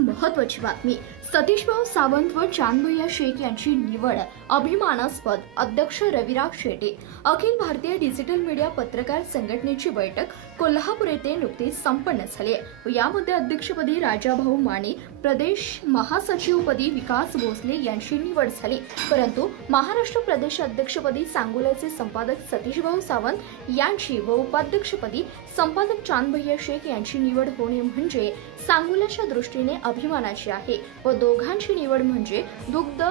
महत्वाची बातमी. सतीशभाऊ सावंत व चांदभैया शेख यांची निवड अभिमानास्पद अध्यक्ष रविराज शेटे. अखिल भारतीय डिजिटल मीडिया पत्रकार संघटनेची बैठक कोल्हापूर येथे नुकतीच संपन्न झाली आहे. यामध्ये अध्यक्षपदी राजाभाऊ माने प्रदेश महासचिवपदी विकास भोसले यांची निवड झाली. परंतु महाराष्ट्र प्रदेश अध्यक्षपदी सांगोल्याचे संपादक सतीशभाऊ सावंत यांची व उपाध्यक्षपदी संपादक चांदभैया शेख यांची निवड होणे म्हणजे सांगोल्याच्या दृष्टीने अभिमानाची आहे व दोघांची निवड म्हणजे दुग्ध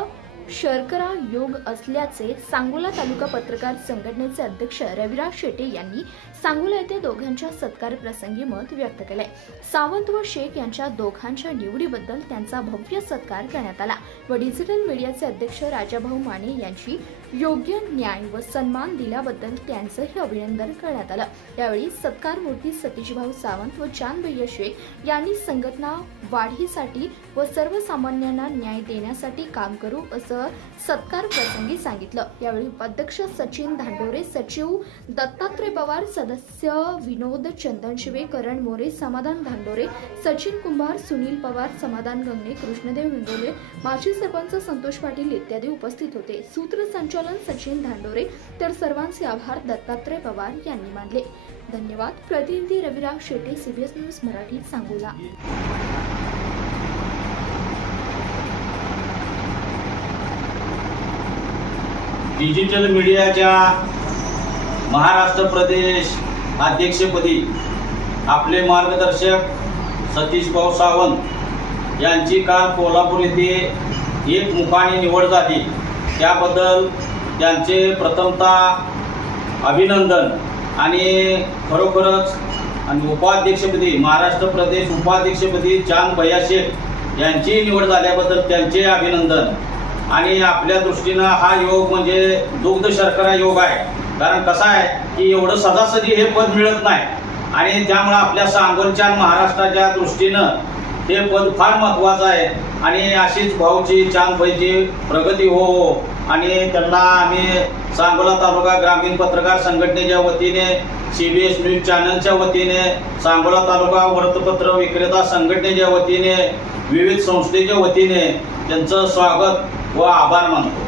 शर्करा योग असल्याचे सांगोला तालुका पत्रकार संघटनेचे अध्यक्ष रविराज शेटे यांनी सांगोला येथे दोघांच्या सत्कार प्रसंगी मत व्यक्त केले सावंत व शेख यांच्या दोघांच्या निवडीबद्दल त्यांचा भव्य सत्कार करण्यात आला. व डिजिटल मीडियाचे अध्यक्ष राजाभाऊ माने यांची योग्य न्याय व सन्मान दिल्याबद्दल त्यांचंही अभिनंदन करण्यात आलं. यावेळी सत्कार मूर्ती सतीशभाऊ सावंत व चांदभैया शेख यांनी संघटना वाढीसाठी व सर्वसामान्यांना न्याय देण्यासाठी काम करू असं सत्कार प्रसंगी सांगितलं. यावेळी उपाध्यक्ष सचिन धांडोरे सचिव दत्तात्रय पवार सदस्य विनोद चंदनशिवे करण मोरे समाधान धांडोरे सचिन कुंभार सुनील पवार समाधान गंगणे कृष्णदेव हिंगोले माजी सरपंच संतोष पाटील इत्यादी उपस्थित होते. सूत्रसंचालन सचिन धांडोरे तर सर्वांचे आभार दत्तात्रय पवार यांनी मानले. धन्यवाद. प्रतिनिधी Raviraj Shete CBS news Marathi Sangola. Digital मीडियाच्या महाराष्ट्र प्रदेश अध्यक्षपदी आपले मार्गदर्शक सतीश भाऊ सावंत यांची काल कोल्हापूर येथे एक मुखाने निवड झाली. त्याबद्दल त्यांचे प्रथमतः अभिनंदन आणि खरोखरच आणि उपाध्यक्षपदी महाराष्ट्र प्रदेश उपाध्यक्षपदी चांद भैया शेख यांची निवड झाल्याबद्दल त्यांचे अभिनंदन. आणि आपल्या दृष्टीनं हा योग म्हणजे दुग्ध शर्करा योग आहे. कारण कसं आहे की एवढं सदासदी हे पद मिळत नाही. आणि त्यामुळं आपल्या सांगोलच्या महाराष्ट्राच्या दृष्टीनं हे पद फार महत्त्वाचं आहे. आणि अशीच भाऊची चांदभाईची प्रगती हो हो. आणि त्यांना आम्ही सांगोला तालुका ग्रामीण पत्रकार संघटनेच्या वतीने सी बी एस न्यूज चॅनलच्या वतीने सांगोला तालुका वृत्तपत्र विक्रेता संघटनेच्या वतीने विविध संस्थेच्या वतीने त्यांचं स्वागत व आभार मानतो